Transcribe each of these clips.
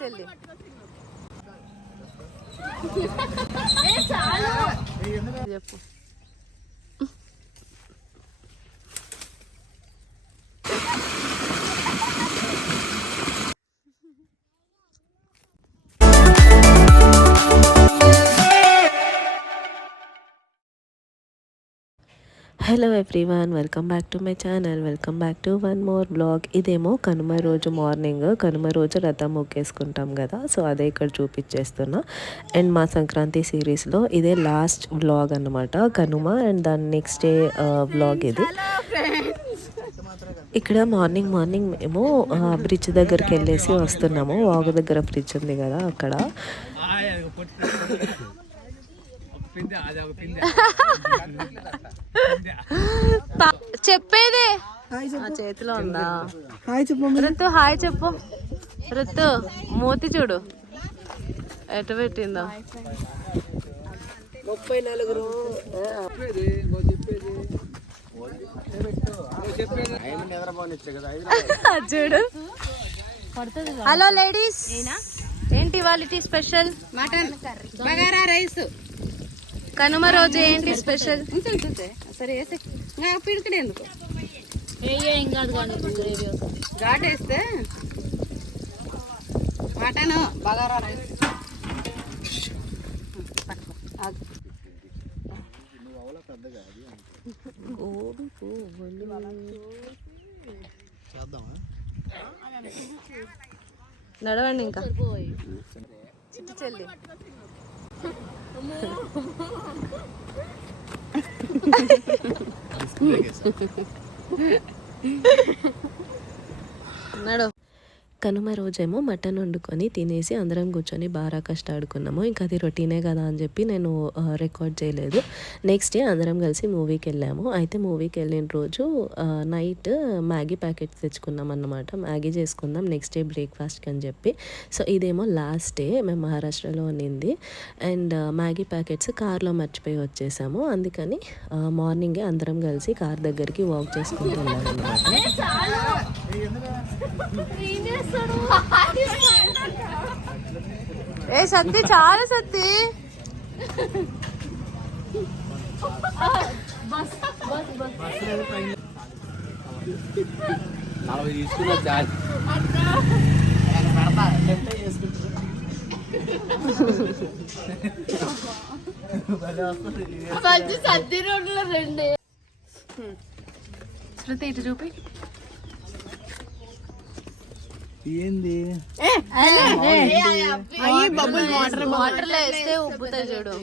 చెల్లి చెప్పు. Hello everyone, welcome back to my channel. Welcome back to one more blog. ఇదేమో కనుమ రోజు morning. Kanuma రోజు రథం మొక్కేసుకుంటాం కదా, సో అదే ఇక్కడ చూపించేస్తున్నా. అండ్ మా సంక్రాంతి సిరీస్లో ఇదే లాస్ట్ బ్లాగ్ అన్నమాట, కనుమ. అండ్ దాని నెక్స్ట్ డే బ్లాగ్ ఇది. ఇక్కడ మార్నింగ్ మేము బ్రిడ్జ్ దగ్గరికి వెళ్ళేసి వస్తున్నాము. వాగు దగ్గర బ్రిడ్జ్ ఉంది కదా, అక్కడ చెప్పేది చేతిలో ఉందా? ఋతు హాయ్ చెప్పు. ఋతు మూతి చూడు ఎటు పెట్టిందో. 34 చూడు. హలో లేడీస్, ఏంటి వాళ్ళ special? Mutton bagara rice. Kanuma రోజు ఏంటి స్పెషల్? సరే పిడికడే ఎందుకు ఘాటేస్తే మటన్ బగారా రైస్. నడవండి ఇంకా. చిట్టి చెల్లి నడు. కనుమ రోజేమో మటన్ వండుకొని తినేసి అందరం కూర్చొని బాగా కష్టాడుకున్నాము. ఇంకా అది రొటీనే కదా అని చెప్పి నేను రికార్డ్ చేయలేదు. నెక్స్ట్ డే అందరం కలిసి మూవీకి వెళ్ళాము. అయితే మూవీకి వెళ్ళిన రోజు నైట్ మ్యాగీ ప్యాకెట్స్ తెచ్చుకున్నాం అన్నమాట. మ్యాగీ చేసుకుందాం నెక్స్ట్ డే బ్రేక్ఫాస్ట్కి అని చెప్పి. సో ఇదేమో లాస్ట్ డే, మేము మహారాష్ట్రలో ఉన్నింది. అండ్ మ్యాగీ ప్యాకెట్స్ కార్లో మర్చిపోయి వచ్చేసాము. అందుకని మార్నింగే అందరం కలిసి కార్ దగ్గరికి వాక్ చేసుకుంటూ వెళ్ళాము అన్నమాట. ఏ సత్తి, చాలా సత్తి. సద్ది రోడ్లో రెండే. శృతి ఇటు చూపి. ఏంది బబుల్ వాటర్ లో వేస్తే ఉబ్బుతాయి చూడు.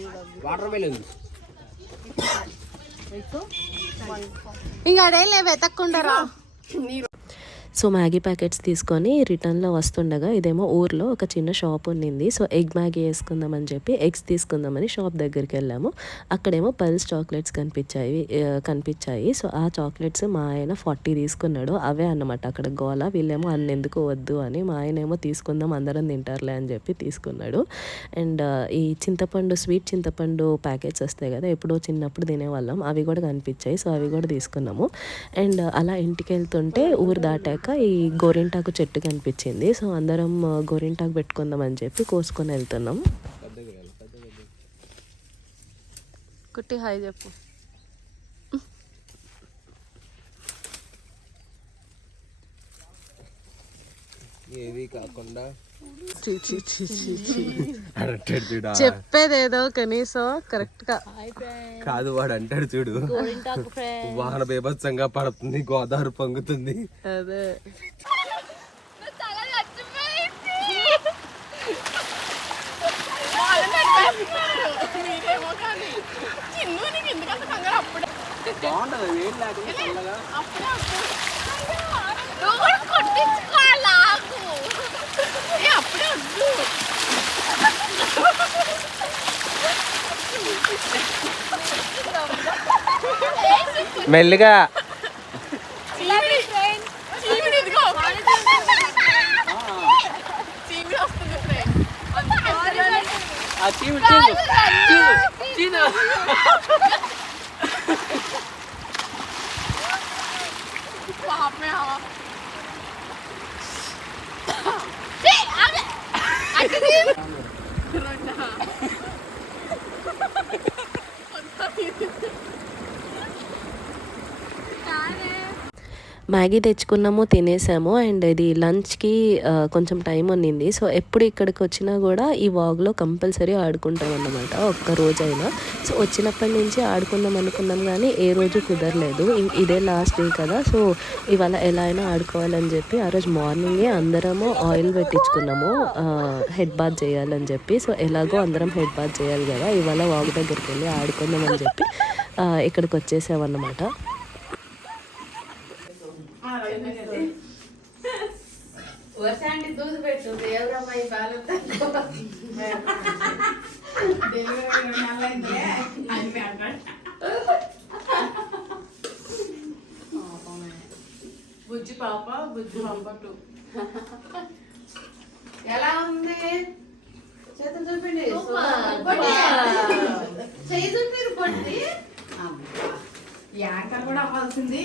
ఇంకా అడే వెతక్కుంటారా. సో మ్యాగీ ప్యాకెట్స్ తీసుకొని రిటర్న్లో వస్తుండగా ఇదేమో ఊర్లో ఒక చిన్న షాప్ ఉన్నింది. సో ఎగ్ మ్యాగీ వేసుకుందామని చెప్పి ఎగ్స్ తీసుకుందామని షాప్ దగ్గరికి వెళ్ళాము. అక్కడేమో పల్స్ చాక్లెట్స్ కనిపించాయి. సో ఆ చాక్లెట్స్ మా ఆయన 40 తీసుకున్నాడు. అవే అన్నమాట అక్కడ గోల. వీళ్ళేమో అన్నెందుకు వద్దు అని, మా ఆయన ఏమో తీసుకుందాం అందరం తింటారులే అని చెప్పి తీసుకున్నాడు. అండ్ ఈ స్వీట్ చింతపండు ప్యాకెట్స్ వస్తాయి కదా, ఎప్పుడో చిన్నప్పుడు తినేవాళ్ళం, అవి కూడా కనిపించాయి. సో అవి కూడా తీసుకున్నాము. అండ్ అలా ఇంటికి వెళ్తుంటే ఊరు దాటాక ఈ గోరింటాకు చెట్టు కనిపించింది. సో అందరం గోరింటాకు పెట్టుకుందాం అని చెప్పి కోసుకొని వెళ్తున్నాం. కుట్టి హాయ్ చెప్పు. ఏవి కాకుండా చెప్పేదేదో కనీసం కరెక్ట్ గా కాదు. వాడు అంటాడు చూడు, వాహన బీభత్సంగా పడుతుంది, గోదావరి పొంగుతుంది. అదే మెల్లిగా మ్యాగీ తెచ్చుకున్నాము, తినేసాము. అండ్ ఇది లంచ్కి కొంచెం టైం ఉన్నింది. సో ఎప్పుడు ఇక్కడికి వచ్చినా కూడా ఈ వాగ్లో కంపల్సరీ ఆడుకుంటాం అన్నమాట, ఒక్క రోజైనా. సో వచ్చినప్పటి నుంచి ఆడుకుందాం అనుకున్నాం కానీ ఏ రోజు కుదరలేదు. ఇదే లాస్ట్ డే కదా, సో ఇవాళ ఎలా అయినా ఆడుకోవాలని చెప్పి ఆ రోజు మార్నింగే అందరము ఆయిల్ పెట్టించుకున్నాము హెడ్ బాత్ చేయాలని చెప్పి. సో ఎలాగో అందరం హెడ్ బాత్ చేయాలి కదా, ఇవాళ వాగ్ దగ్గరికి వెళ్ళి ఆడుకుందాం అని చెప్పి ఇక్కడికి వచ్చేసామన్నమాట. వర్షాన్ని దూసి పెట్టు దేవరమ్మాయి బుజ్జి పాప టూ. ఎలా ఉంది? చేతులు చూపిండి, చేయి చూపిరు పొట్టి. యాంకర్ కూడా అవ్వాల్సింది.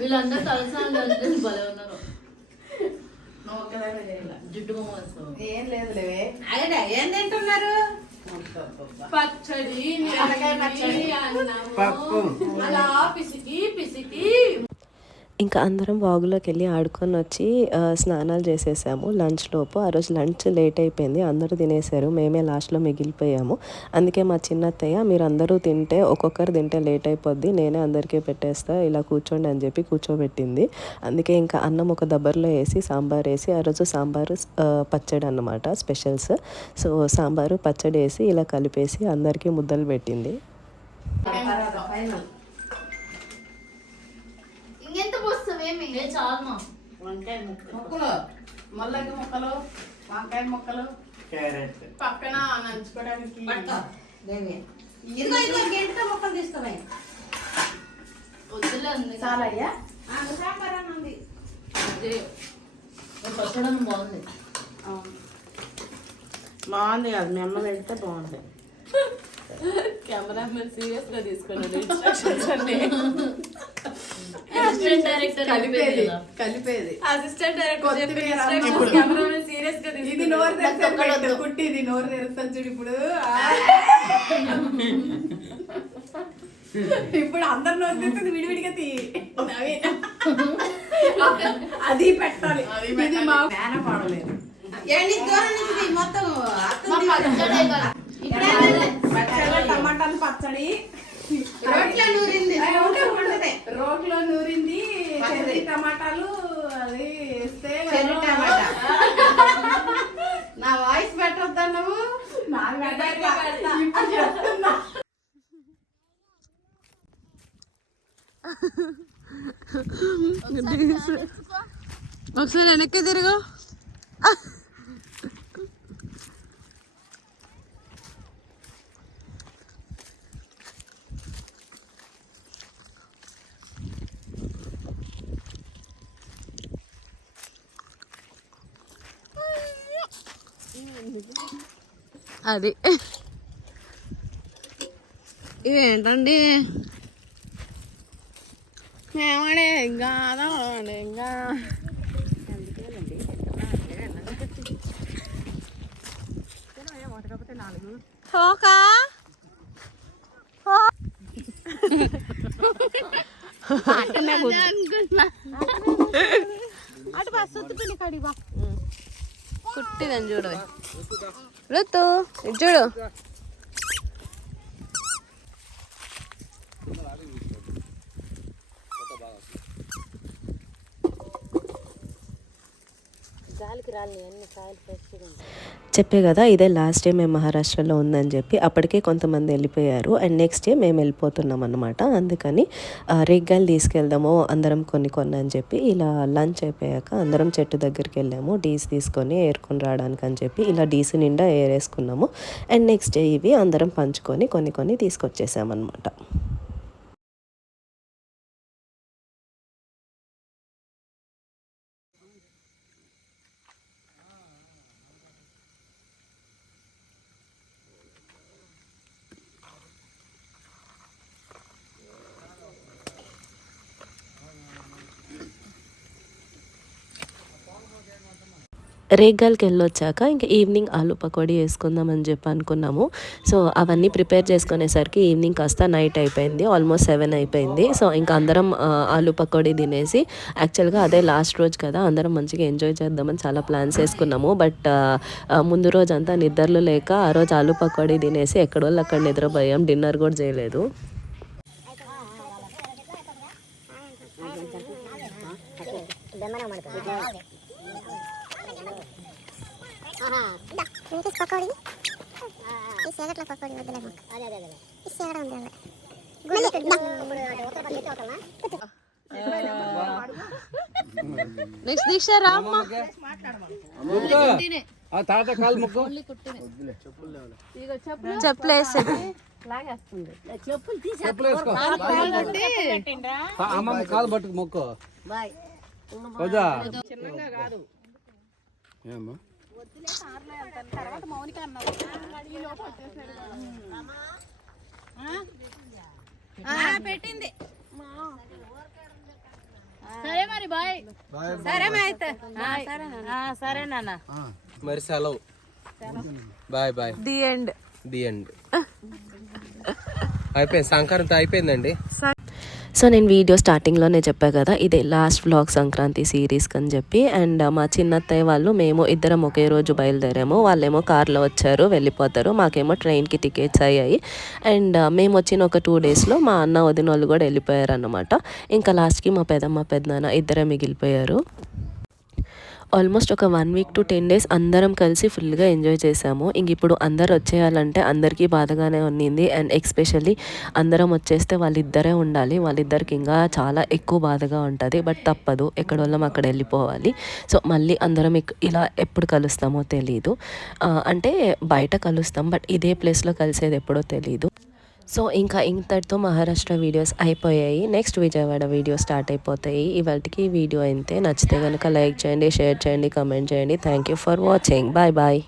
వీళ్ళందరూ తలసాలు భలే ఉన్నారు. జుట్టు ఏం లేదు లేవే. ఏం తింటున్నారు? పచ్చడి, పప్పు, అలా పిసికి పిసికి. ఇంకా అందరం వాగులోకి వెళ్ళి ఆడుకొని వచ్చి స్నానాలు చేసేసాము లంచ్ లోపు. ఆ రోజు లంచ్ లేట్ అయిపోయింది, అందరూ తినేసారు, మేమే లాస్ట్లో మిగిలిపోయాము. అందుకే మా చిన్నత్తయ్య మీరు అందరూ తింటే ఒక్కొక్కరు తింటే లేట్ అయిపోద్ది, నేనే అందరికీ పెట్టేస్తా, ఇలా కూర్చోండి అని చెప్పి కూర్చోబెట్టింది. అందుకే ఇంకా అన్నం ఒక దబ్బర్లో వేసి సాంబార్ వేసి, ఆ రోజు సాంబారు పచ్చడి అన్నమాట స్పెషల్స్. సో సాంబారు పచ్చడి వేసి ఇలా కలిపేసి అందరికీ ముద్దలు పెట్టింది. ఎంత పోస్తావేమి? చాలు. వంకాయ ముక్కలు, ముల్లకి ముక్కలు, వంకాయ ముక్కలు, క్యారెట్ పక్కన నంచుకోవడానికి గంట ముక్కలు తీసుకోవే. చాలా అయ్యా సాంబార్ ఉంది. పచ్చడం బాగుంది. బాగుంది కాదు, మీ అమ్మ పెడితే బాగుంది. కెమెరామెన్ సీరియస్ గా తీసుకున్నాడు ఇన్స్ట్రక్షన్స్ అన్ని. అసిస్టెంట్ డైరెక్టర్ కలిపేది అసిస్టెంట్ డైరెక్టర్ కెమెరామెన్ సీరియస్ గా తీసుకున్నాడు. ఇది నోరు తెరసలు కుట్టి, ఇది నోరు తెరసలు చూడు. ఇప్పుడు అందరు నోరు తెస్తుంది, విడివిడిగా అది పెట్టాలి. ఇది మా మేన పాడలేదు. మొత్తం టమాటాలు పచ్చడి, రోట్లో నూరింది, చెర్రీ టమాటాలు అది వేస్తే. నా వాయిస్ పెట్టొద్దా నువ్వు? ఒకసారి వెనక్కి తిరుగు. అది ఇదేంటండి? మేమడే ఇంకా ఇంకా అటు బస్సు పిండి కడిగా కుట్టిదని చూడు ఋతు, చూడు. చెప్పే కదా ఇదే లాస్ట్ డే మేము మహారాష్ట్రలో ఉందని చెప్పి. అప్పటికే కొంతమంది వెళ్ళిపోయారు అండ్ నెక్స్ట్ డే మేము వెళ్ళిపోతున్నాం అనమాట. అందుకని రేగ్గాయలు తీసుకెళ్దాము అందరం కొన్ని అని చెప్పి ఇలా లంచ్ అయిపోయాక అందరం చెట్టు దగ్గరికి వెళ్ళాము డీస్ తీసుకొని ఏరుకొని రావడానికి అని చెప్పి. ఇలా డీస్ నిండా ఏరేసుకున్నాము అండ్ నెక్స్ట్ డే ఇవి అందరం పంచుకొని కొన్ని తీసుకొచ్చేసామన్నమాట. రేగాల్కి వెళ్ళొచ్చాక ఇంకా ఈవినింగ్ ఆలు పకోడీ వేసుకుందాం అని చెప్పి అనుకున్నాము. సో అవన్నీ ప్రిపేర్ చేసుకునేసరికి ఈవినింగ్ కాస్త నైట్ అయిపోయింది, ఆల్మోస్ట్ 7 అయిపోయింది. సో ఇంకా అందరం ఆలు పకోడీ తినేసి, యాక్చువల్గా అదే లాస్ట్ రోజు కదా, అందరం మంచిగా ఎంజాయ్ చేద్దామని చాలా ప్లాన్స్ వేసుకున్నాము. బట్ ముందు రోజు అంతా నిద్రలు లేక ఆ రోజు ఆలు పకోడీ తినేసి ఎక్కడోళ్ళు అక్కడ నిద్రపోయాం, డిన్నర్ కూడా చేయలేదు. పకోడీ ఈ సేగట్ల పకోడీ వద్దులే. ఈ సేగడ ఉంది. నెక్స్ట్ దీక్ష రామ్మ చెప్పులేసి కాలు పట్టుకు మొక్కు వద్దా పెట్టింది. సరే మరి బాయ్. సరే అయితే సరే నాన్న మరి సెలవు. Bye bye. The end. అయిపోయింది, సంక్రాంతి అయిపోయిందండి. సో నేను వీడియో స్టార్టింగ్లోనే చెప్పా కదా, ఇదే లాస్ట్ వ్లాగ్ సంక్రాంతి సిరీస్కి అని చెప్పి. అండ్ మా చిన్నత్తయ్య వాళ్ళు మేము ఇద్దరం ఒకే రోజు బయలుదేరాము. వాళ్ళేమో కార్లో వచ్చారు, వెళ్ళిపోతారు. మాకేమో ట్రైన్కి టికెట్స్ అయ్యాయి. అండ్ మేము వచ్చిన ఒక 2 డేస్లో మా అన్న వదిన వాళ్ళు కూడా వెళ్ళిపోయారు అన్నమాట. ఇంకా లాస్ట్కి మా పెదమ్మ పెద్దనాన్న ఇద్దరే మిగిలిపోయారు. ఆల్మోస్ట్ ఒక 1 వీక్ to 10 days అందరం కలిసి ఫుల్గా ఎంజాయ్ చేసాము. ఇంక ఇప్పుడు అందరు వచ్చేయాలంటే అందరికీ బాధగానే ఉన్నింది. అండ్ ఎక్స్పెషల్లీ అందరం వచ్చేస్తే వాళ్ళిద్దరే ఉండాలి, వాళ్ళిద్దరికి ఇంకా చాలా ఎక్కువ బాధగా ఉంటుంది. బట్ తప్పదు, ఎక్కడ వాళ్ళం అక్కడ వెళ్ళిపోవాలి. సో మళ్ళీ అందరం ఇలా ఎప్పుడు కలుస్తామో తెలీదు. అంటే బయట కలుస్తాం, బట్ ఇదే ప్లేస్లో కలిసేది ఎప్పుడో తెలీదు. సో ఇంకా ఇంతటితో మహారాష్ట్ర వీడియోస్ అయిపోయాయి. నెక్స్ట్ విజయవాడ వీడియో స్టార్ట్ అయిపోతాయి. ఇవాళకి వీడియో అయితే నచ్చితే కనుక లైక్ చేయండి, షేర్ చేయండి, కామెంట్ చేయండి. Thank you for watching. Bye bye.